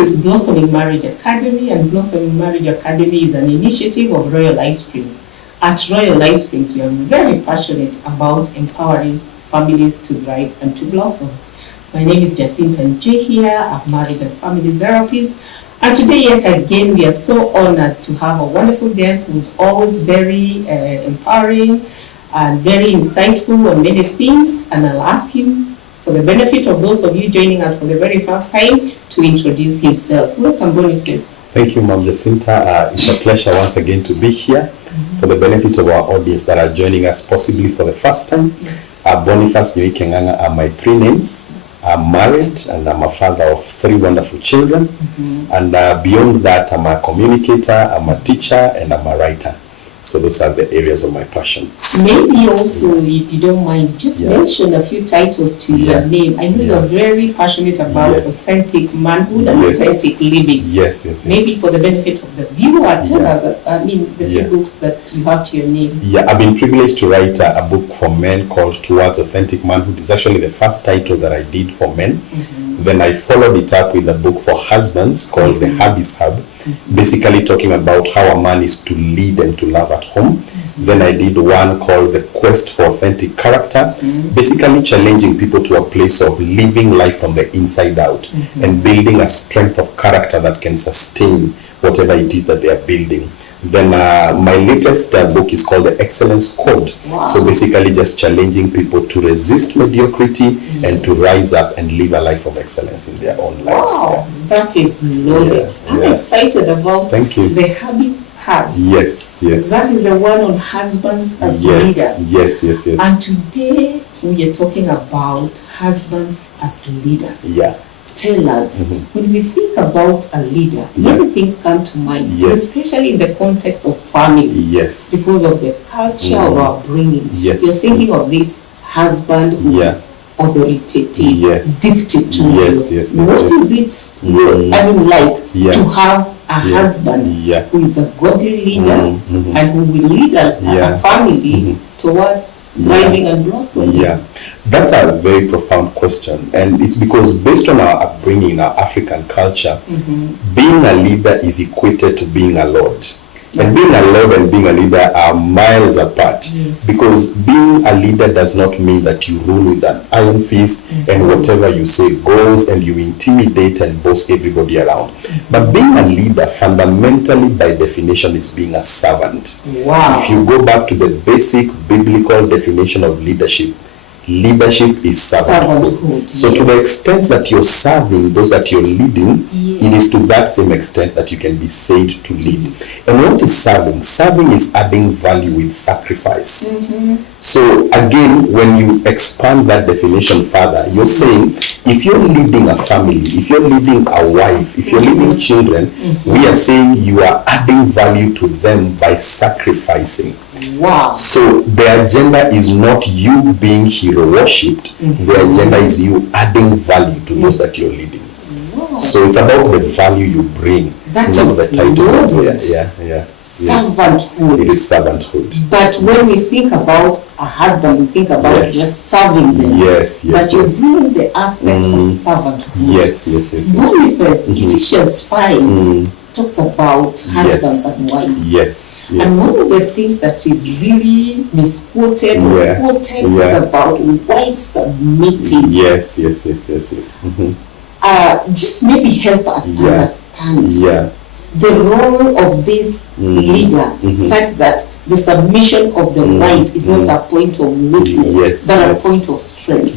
is Blossoming Marriage Academy, and Blossoming Marriage Academy is an initiative of Royal Life Springs. At Royal Life Springs, we are very passionate about empowering families to thrive and to blossom. My name is Jacinta Njihia, I'm married and family therapist. And today, yet again, we are so honored to have a wonderful guest who's always very empowering and very insightful on many things. And I'll ask him, for the benefit of those of you joining us for the very first time, to introduce himself. Welcome, Boniface. Thank you, Mom Jacinta. It's a pleasure once again to be here. For the benefit of our audience that are joining us possibly for the first time. Yes. Boniface Nyoikenganga are my three names. I'm married and I'm a father of three wonderful children. And beyond that, I'm a communicator, I'm a teacher, and I'm a writer. So those are the areas of my passion. Maybe also, if you don't mind, just mention a few titles to your name. I know you're very passionate about authentic manhood and authentic living. Yes. Maybe for the benefit of the viewer, tell us, the few books that you have to your name. Yeah, I've been privileged to write a book for men called Towards Authentic Manhood. It's actually the first title that I did for men. Then I followed it up with a book for husbands called The Hubby's Hub, basically talking about how a man is to lead and to love at home. Then I did one called The Quest for Authentic Character, basically challenging people to a place of living life from the inside out and building a strength of character that can sustain whatever it is that they are building. Then my latest book is called The Excellence Code. Wow. So basically just challenging people to resist mediocrity and to rise up and live a life of excellence in their own lives. Wow, that is loaded. I'm excited about The Hubby's Hub. Yes. That is the one on husbands as leaders. Yes. And today we are talking about husbands as leaders. Yeah. Tell us, when we think about a leader, many things come to mind, especially in the context of family, because of the culture of our upbringing. You're thinking of this husband who is authoritative, dictate to you. What is it to have a husband who is a godly leader and who will lead a family towards thriving and blossoming? That's a very profound question, and it's because based on our upbringing in our African culture, being a leader is equated to being a lord. And being a lord and being a leader are miles apart, because being a leader does not mean that you rule with an iron fist and whatever you say goes and you intimidate and boss everybody around. But being a leader fundamentally by definition is being a servant. Wow. If you go back to the basic biblical definition of leadership is servanthood. So to the extent that you're serving those that you're leading, it is to that same extent that you can be said to lead. And what is serving? Serving is adding value with sacrifice. So again, when you expand that definition further, you're saying if you're leading a family, if you're leading a wife, if you're leading children, we are saying you are adding value to them by sacrificing. Wow. So the agenda is not you being hero worshipped. The agenda is you adding value to those that you're leading. Wow. So it's about the value you bring. That is the title. Loaded. Servanthood. It is servanthood. But when we think about a husband, we think about just serving them. But you're bringing the aspect of servanthood. Yes. Boniface, Ephesians 5 talks about husbands and wives. And one of the things that is really misquoted or quoted is about wives submitting. Yes. Just maybe help us understand the role of this leader such that the submission of the wife is not a point of weakness, but a point of strength.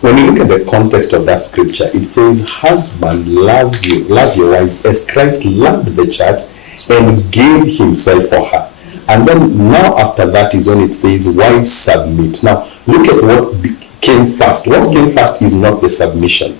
When you look at the context of that scripture, it says, husband, love your wives as Christ loved the church and gave himself for her. And then now after that is when it says, wives submit. Now look at what came first. What came first is not the submission.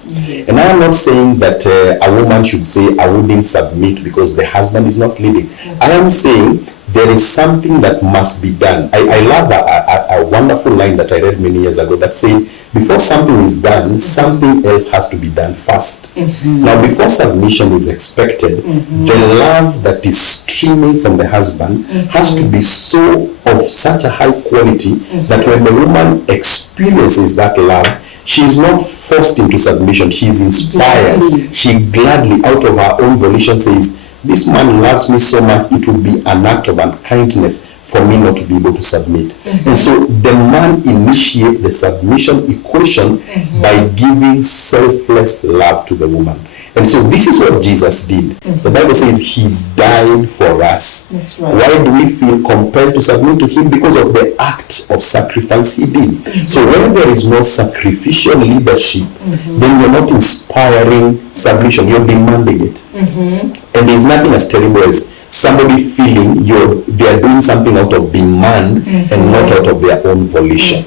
And I am not saying that a woman should say, I wouldn't submit because the husband is not leading. I am saying there is something that must be done. I love a wonderful line that I read many years ago that said, before something is done, something else has to be done first. Now, before submission is expected, the love that is streaming from the husband has to be so of such a high quality that when the woman experiences that love, she is not forced into submission. She is inspired. She gladly, out of her own volition, says, this man loves me so much, it would be an act of unkindness for me not to be able to submit. And so the man initiates the submission equation by giving selfless love to the woman. And so this is what Jesus did. The Bible says he died for us. That's right. Why do we feel compelled to submit to him? Because of the act of sacrifice he did. So when there is no sacrificial leadership, then you're not inspiring submission, you're demanding it. And there's nothing as terrible as somebody feeling they are doing something out of demand and not out of their own volition.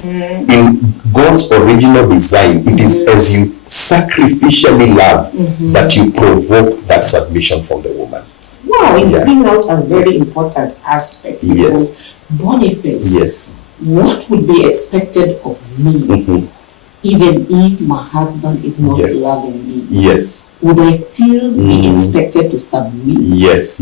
In God's original design, it is as you sacrificially love that you provoke that submission from the woman. Wow, you bring out a very important aspect. Because Boniface, what would be expected of me even if my husband is not loving me? Would I still be expected to submit? Yes.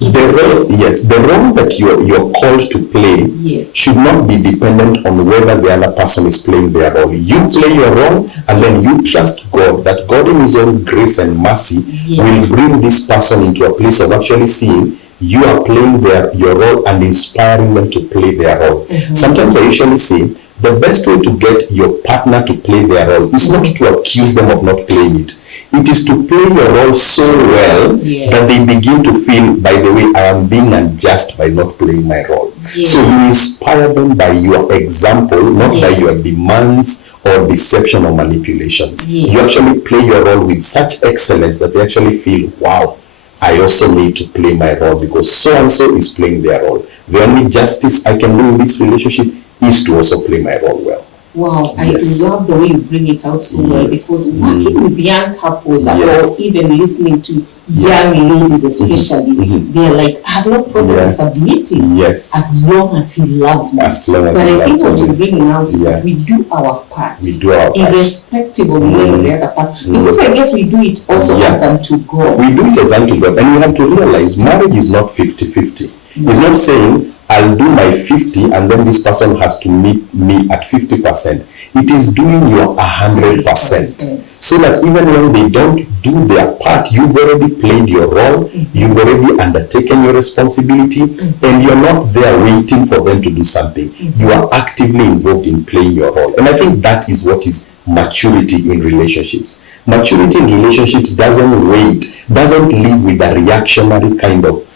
The role that you're called to play should not be dependent on whether the other person is playing their role. You play your role, and then you trust God that God in his own grace and mercy will bring this person into a place of actually seeing you are playing your role and inspiring them to play their role. Sometimes I usually say the best way to get your partner to play their role is not to accuse them of not playing it. It is to play your role so well that they begin to feel, by the way, I am being unjust by not playing my role. So you inspire them by your example, not by your demands or deception or manipulation. You actually play your role with such excellence that they actually feel, wow, I also need to play my role because so-and-so is playing their role. The only justice I can do in this relationship is to also play my role well. Wow, I love the way you bring it out so well, because working with young couples or even listening to young ladies especially, they're like, I have no problem submitting as long as he loves me. But I think what you're bringing out is that we do our part. Irrespective of whether the other person, because I guess we do it also as unto God. We do it as unto God, and you have to realize marriage is not 50-50. It's not saying I'll do my 50 and then this person has to meet me at 50%. It is doing your 100%. So that even when they don't do their part, you've already played your role, you've already undertaken your responsibility, and you're not there waiting for them to do something. You are actively involved in playing your role. And I think that is what is maturity in relationships. Maturity in relationships doesn't wait, doesn't live with a reactionary kind of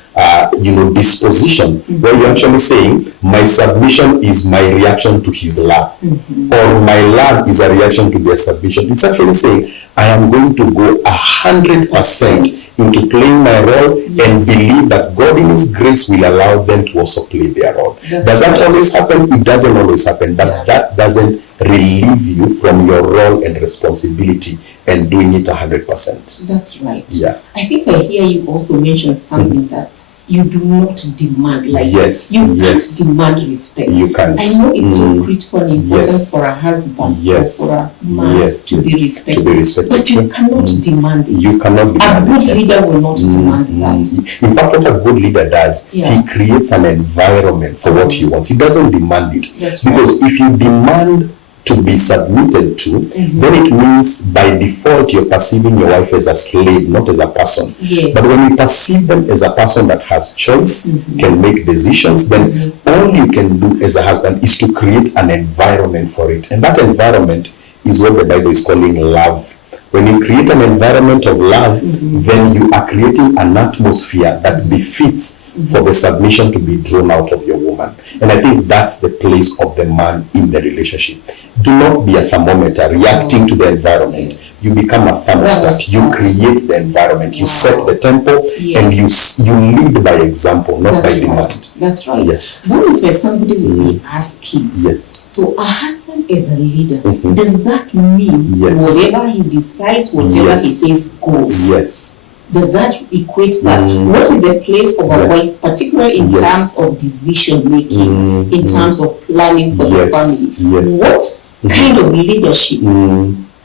disposition, where you're actually saying my submission is my reaction to his love, or my love is a reaction to their submission. It's actually saying I am going to go 100% into playing my role and believe that God in his grace will allow them to also play their role. Does that always happen? It doesn't always happen, but that doesn't relieve you from your role and responsibility and doing it 100%. That's right. Yeah. I think I hear you also mention something that you do not demand, like you can't demand respect. You can't. I know it's so critical and important for a husband or for a man to be respected, but you cannot demand it. You cannot demand it. A good leader will not demand that. In fact, what a good leader does, he creates an environment for what he wants. He doesn't demand it. Because if you demand to be submitted to, then it means by default you're perceiving your wife as a slave, not as a person. But when you perceive them as a person that has choice, can make decisions, then all you can do as a husband is to create an environment for it. And that environment is what the Bible is calling love. When you create an environment of love, then you are creating an atmosphere that befits for the submission to be drawn out of your woman. And I think that's the place of the man in the relationship. Do not be a thermometer reacting to the environment. You become a thermostat. You create the environment. You set the tempo, and you lead by example, not by demand. That's right. Yes. What if somebody will be asking? So a husband is a leader. Does that mean whatever he decides, whatever he says goes? does that equate that? What is the place of a wife, particularly in terms of decision making, in terms of planning for the family? What kind of leadership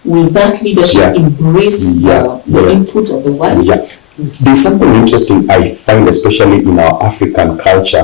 will that leadership embrace the input of the wife? There's something interesting I find, especially in our African culture,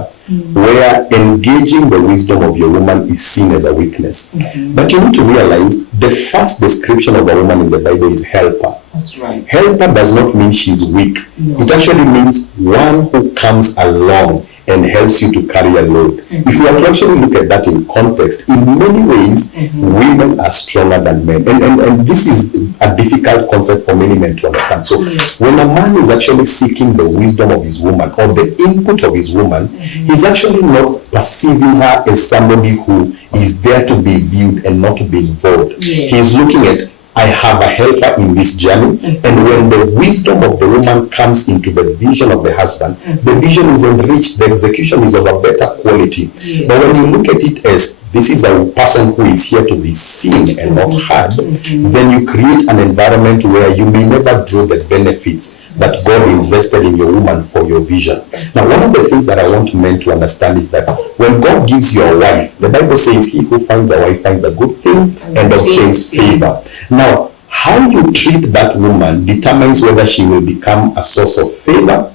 where engaging the wisdom of your woman is seen as a weakness. But you need to realize the first description of a woman in the Bible is helper. That's right. Helper does not mean she's weak. It actually means one who comes along and helps you to carry a load. If you are to actually look at that in context, in many ways, women are stronger than men. And this is a difficult concept for many men to understand. So when a man is actually seeking the wisdom of his woman or the input of his woman, he's actually not perceiving her as somebody who is there to be viewed and not to be involved. He's looking at, I have a helper in this journey, and when the wisdom of the woman comes into the vision of the husband, the vision is enriched, the execution is of a better quality. But when you look at it as this is a person who is here to be seen and not heard, then you create an environment where you may never draw the benefits that God invested in your woman for your vision. Now, one of the things that I want men to understand is that when God gives you a wife, the Bible says he who finds a wife finds a good thing and obtains favor. Now, how you treat that woman determines whether she will become a source of favor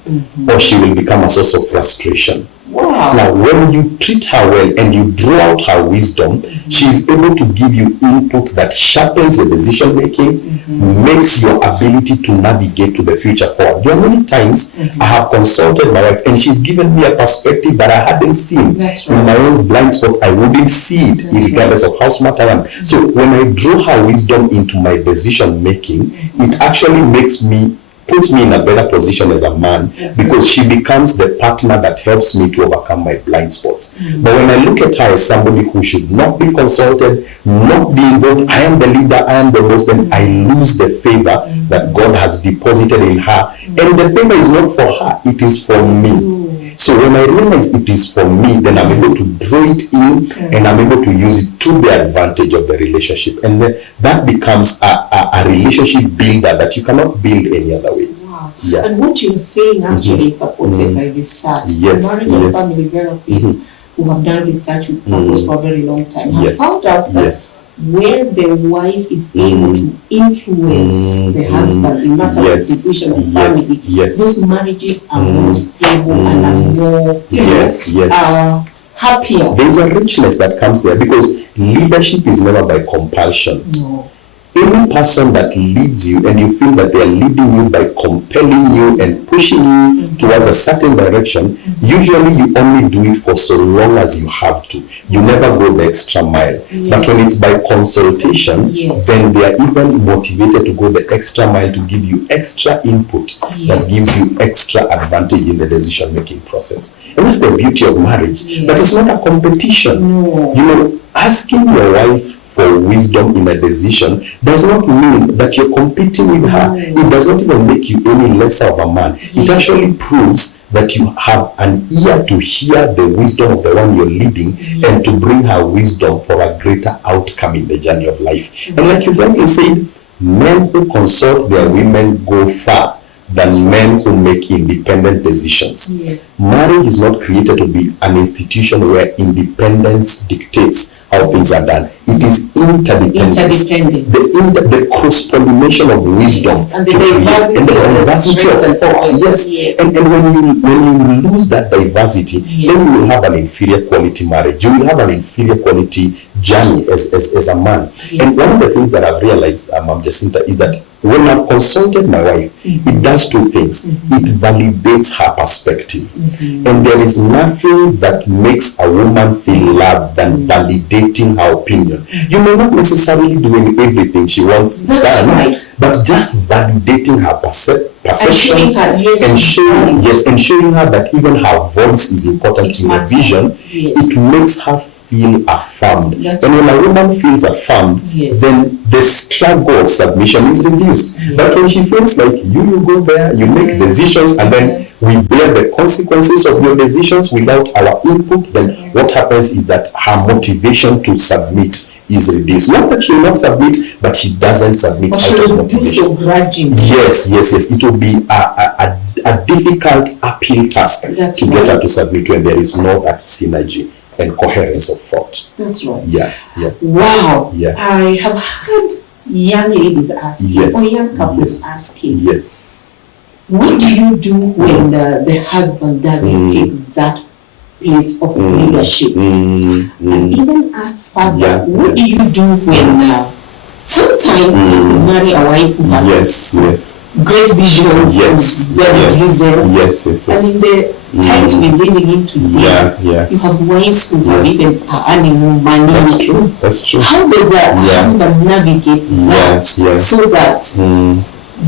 or she will become a source of frustration. Now, when you treat her well and you draw out her wisdom, she is able to give you input that sharpens your decision making, makes your ability to navigate to the future forward. There are many times I have consulted my wife and she's given me a perspective that I hadn't seen. In my own blind spots, I wouldn't see it, regardless of how smart I am. So when I draw her wisdom into my decision making, it actually puts me in a better position as a man, because she becomes the partner that helps me to overcome my blind spots. But when I look at her as somebody who should not be consulted, not be involved, I am the leader, I am the boss, then I lose the favor that God has deposited in her. And the favor is not for her, it is for me. So when I realize it is for me, then I'm able to draw it in and I'm able to use it to the advantage of the relationship. And then that becomes a relationship builder that you cannot build any other way. And what you're saying actually is supported by research. Marriage and family therapists who have done research with couples for a very long time have found out that where the wife is able to influence the husband in matters of division of family, those marriages are more stable and are more happier. There's a richness that comes there, because leadership is never by compulsion. Any person that leads you and you feel that they are leading you by compelling you and pushing you towards a certain direction, usually you only do it for so long as you have to. You never go the extra mile. But when it's by consultation, then they are even motivated to go the extra mile to give you extra input that gives you extra advantage in the decision-making process. And that's the beauty of marriage. That it's not a competition. You know, asking your wife for wisdom in a decision does not mean that you're competing with her. It does not even make you any lesser of a man. It actually proves that you have an ear to hear the wisdom of the one you're leading and to bring her wisdom for a greater outcome in the journey of life. And like you've rightly said, men who consult their women go far than men who make independent decisions. Marriage is not created to be an institution where independence dictates how things are done. It is interdependence. The cross-pollination of wisdom and the diversity of thought. And when you lose that diversity, then you will have an inferior quality marriage. You will have an inferior quality journey as a man. And one of the things that I've realized, Ma'am Jacinta, is that when I've consulted my wife, it does two things. It validates her perspective. And there is nothing that makes a woman feel loved than validating her opinion. You may not necessarily doing everything she wants done, but just validating her perception and showing her that even her voice is important in the vision. It makes her feel affirmed. And when a woman feels affirmed, then the struggle of submission is reduced. But when she feels like you go there, you make decisions, and then we bear the consequences of your decisions without our input, then what happens is that her motivation to submit is reduced. Not that she will not submit, but she doesn't submit But out she of will do motivation. so grudgingly. Yes. It will be a difficult uphill task That's to get her right. to submit when there is no that synergy and coherence of thought. That's right. Yeah. Wow. Yeah. I have had young ladies asking, Yes. or young couples Yes. asking, Yes. what do you do when the husband doesn't take that place of leadership? And even asked further, Yeah. what do you do when sometimes you could marry a wife who has great visions, Yes. very driven, Yes. and in the times we're living in today, you have wives who have even earning money. That's true. How does a husband navigate that so that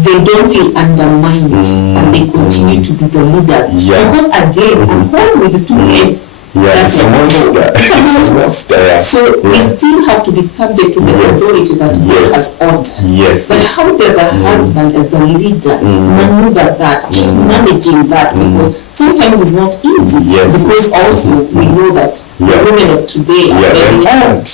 they don't feel undermined and they continue to be the leaders? Because again, a home with two heads, it's a monster. It's a monster. So we still have to be subject to the authority that God has ordered. But how does a husband as a leader maneuver that, just managing that? Because sometimes it's not easy. Because also we know that the women of today are very empowered.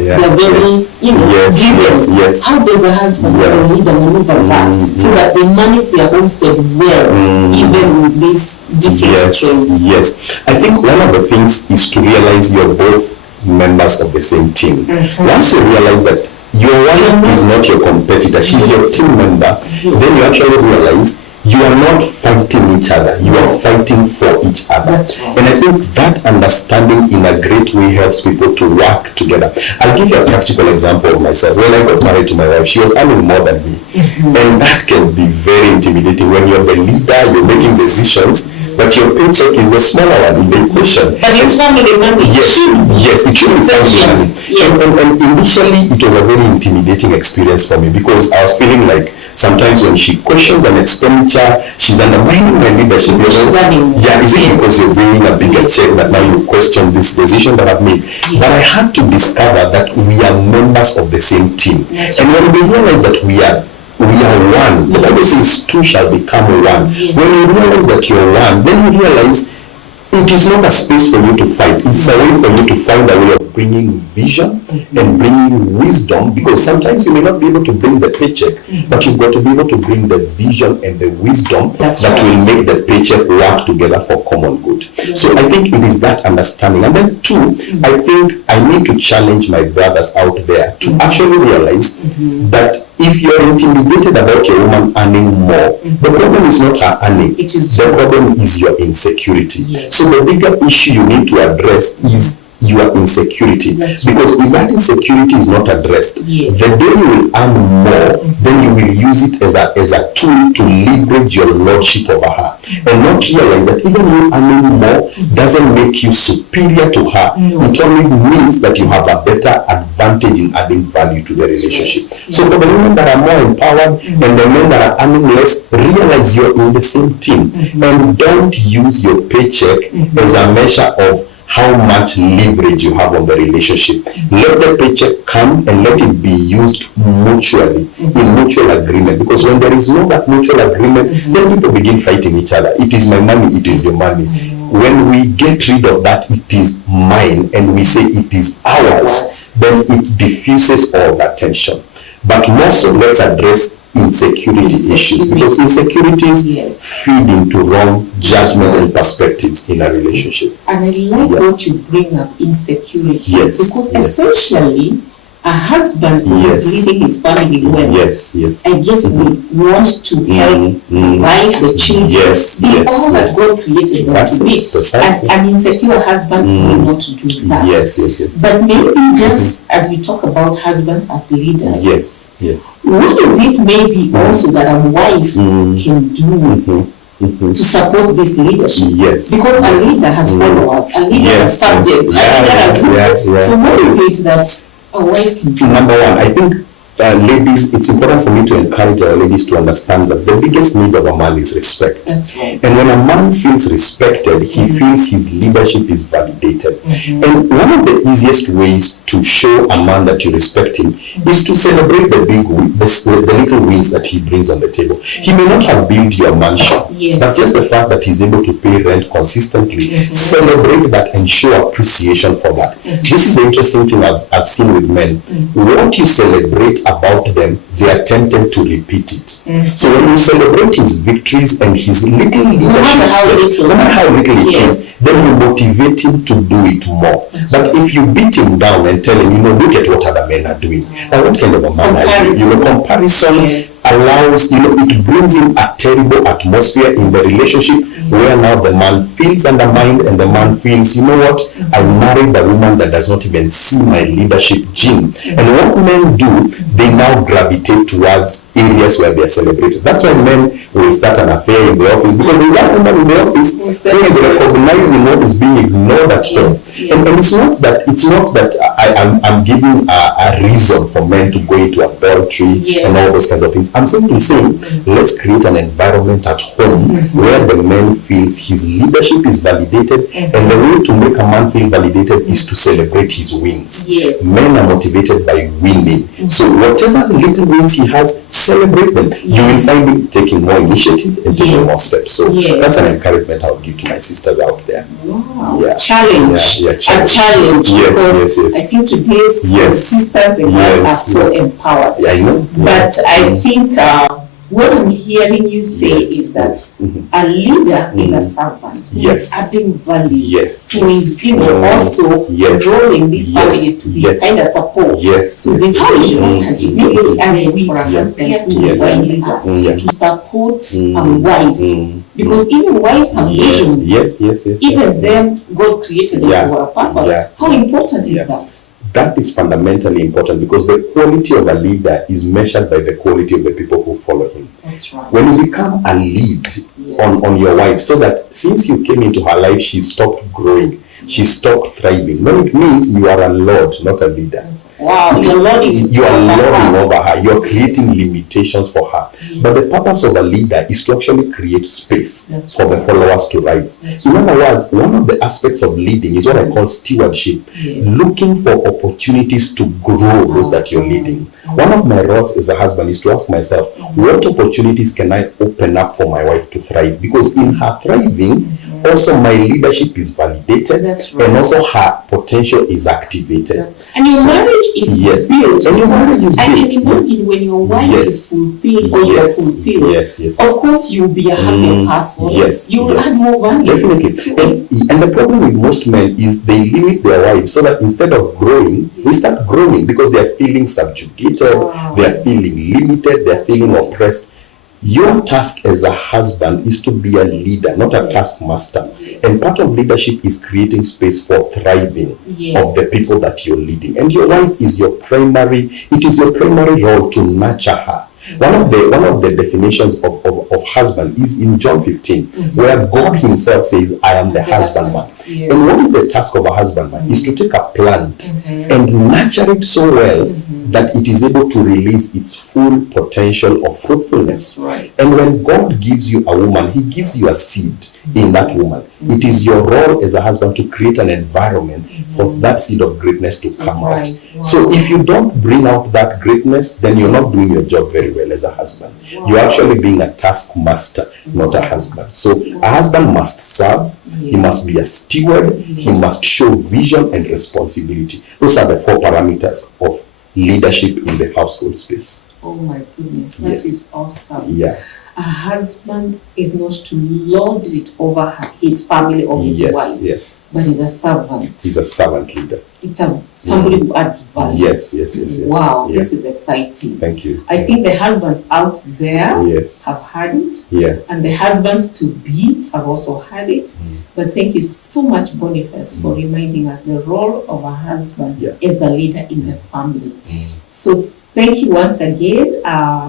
They're very, driven. How does a husband as a leader maneuver that so that they manage their homestead well, even with these different strengths? I think one of the things is to realize you're both members of the same team. Once you realize that your wife is not your competitor, she's your team member, then you actually realize you are not fighting each other, you are fighting for each other. And I think that understanding in a great way helps people to work together. I'll give you a practical example of myself. When I got married to my wife, she was earning more than me. And that can be very intimidating when you're the leader, you're making decisions, but your paycheck is the smaller one in the equation. But it's family money. Yes, it should be family money. And initially, it was a very intimidating experience for me because I was feeling like sometimes when she questions an expenditure, she's undermining my leadership. Is it because you're bringing a bigger check that now you question this decision that I've made? But I had to discover that we are members of the same team. And when we realize that we are one, the Bible says two shall become one. When you realize that you're one, then you realize it is not a space for you to fight. It's a way for you to find a way of bringing vision and bringing wisdom, because sometimes you may not be able to bring the paycheck, but you've got to be able to bring the vision and the wisdom that will make the paycheck work together for common good. So I think it is that understanding. And then two, I think I need to challenge my brothers out there to actually realize that if you're intimidated about your woman earning more, the problem is not her earning. The problem is your insecurity. So the bigger issue you need to address is your insecurity. Because if that insecurity is not addressed, the day you will earn more, then you will use it as a tool to leverage your lordship over her, and not realize that even you earning more doesn't make you superior to her. It only means that you have a better advantage in adding value to the relationship. So for the women that are more empowered and the men that are earning less, realize you're in the same team, and don't use your paycheck as a measure of how much leverage you have on the relationship. Let the paycheck come and let it be used mutually, in mutual agreement. Because when there is no that mutual agreement, then people begin fighting each other. It is my money, it is your money. When we get rid of that, it is mine, and we say it is ours, then it diffuses all that tension. But more so, let's address insecurity issues, because insecurities feed into wrong judgment and perspectives in a relationship. And I like what you bring up, insecurities, because essentially a husband who is leading his family well, I guess would want to help the wife, the children, be all that God created them to be. An insecure husband will not do that. But maybe just as we talk about husbands as leaders, what is it maybe also that a wife can do to support this leadership? Because a leader has followers, a leader has subjects, a leader has... So what is it that a wife can do? Number one, I think ladies, it's important for me to encourage our ladies to understand that the biggest need of a man is respect. That's right. And when a man feels respected, he feels his leadership is validated. And one of the easiest ways to show a man that you respect him is to celebrate the little wins that he brings on the table. He may not have built your mansion, but just the fact that he's able to pay rent consistently, celebrate that and show appreciation for that. This is the interesting thing I've seen with men. What you celebrate about them, they are tempted to repeat it. So when you celebrate his victories and his little leadership steps, no matter how little it is, then you motivate him to do it more. But if you beat him down and tell him, look at what other men are doing, now what kind of a man are you? Comparison allows, it brings in a terrible atmosphere in the relationship where now the man feels undermined and the man feels, I married a woman that does not even see my leadership gene. And what men do, they now gravitate towards areas where they are celebrated. That's why men will start an affair in the office, because there's that woman in the office who is recognizing what is being ignored at home. And it's not that I'm giving a reason for men to go into adultery and all those kinds of things. I'm simply saying, let's create an environment at home where the man feels his leadership is validated, and the way to make a man feel validated is to celebrate his wins. Men are motivated by winning. So whatever little wins he has, celebrate them. You will find him taking more initiative and taking more steps. So that's an encouragement I would give to my sisters out there. Wow. Challenge. Challenge. A challenge. I think today's sisters, the girls are so empowered. I know. But I think what I'm hearing you say is that a leader is a servant who is adding value, who is also controlling this family to be kind of support to this. How important is it for a husband to be a leader to support a wife? Because even wives have visions. Even them, God created them for a purpose. How important is that? That is fundamentally important, because the quality of a leader is measured by the quality of the people who follow him. That's right. When you become a lead on your wife, so that since you came into her life, she stopped growing, she stopped thriving. No, it means you are a lord, not a leader. Wow, you are lording over her. You're creating limitations for her. But the purpose of a leader is to actually create space for the followers to rise. In other words, one of the aspects of leading is what I call stewardship. Looking for opportunities to grow those that you're leading. One of my roles as a husband is to ask myself, what opportunities can I open up for my wife to thrive? Because in her thriving, also my leadership is validated, and also her potential is activated. And your marriage is built. And your marriage is built. I can imagine when your wife is fulfilled or you're fulfilled. Of course, you'll be a happy person. You will add more value. Definitely. And the problem with most men is they limit their wives, so that instead of growing, they start growing, because they are feeling subjugated, they are feeling limited, they are feeling oppressed. Your task as a husband is to be a leader, not a taskmaster. And part of leadership is creating space for thriving of the people that you're leading. And your wife is your primary role to nurture her. One of the definitions of husband is in John 15, where God himself says, I am the husbandman. And what is the task of a husbandman? Is to take a plant and nurture it so well that it is able to release its full potential of fruitfulness. And when God gives you a woman, he gives you a seed in that woman. It is your role as a husband to create an environment for that seed of greatness to come out. So if you don't bring out that greatness, then you're not doing your job very well as a husband. You're actually being a taskmaster, not a husband. So a husband must serve, he must be a steward, he must show vision and responsibility. Those are the 4 parameters of leadership in the household space. Oh my goodness, that is awesome. A husband is not to lord it over his family or his wife, but is a servant. He's a servant leader. It's somebody who adds value. Yes. Wow, this is exciting. Thank you. I think the husbands out there have had it, and the husbands to be have also had it. But thank you so much, Boniface, for reminding us the role of a husband as a leader in the family. So thank you once again.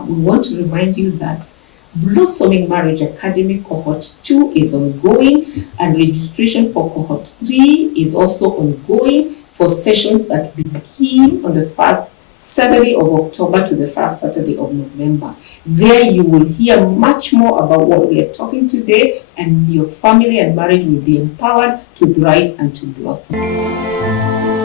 We want to remind you that Blossoming Marriage Academy Cohort 2 is ongoing, and registration for Cohort 3 is also ongoing for sessions that begin on the 1st Saturday of October to the first Saturday of November. There you will hear much more about what we are talking today, and your family and marriage will be empowered to thrive and to blossom.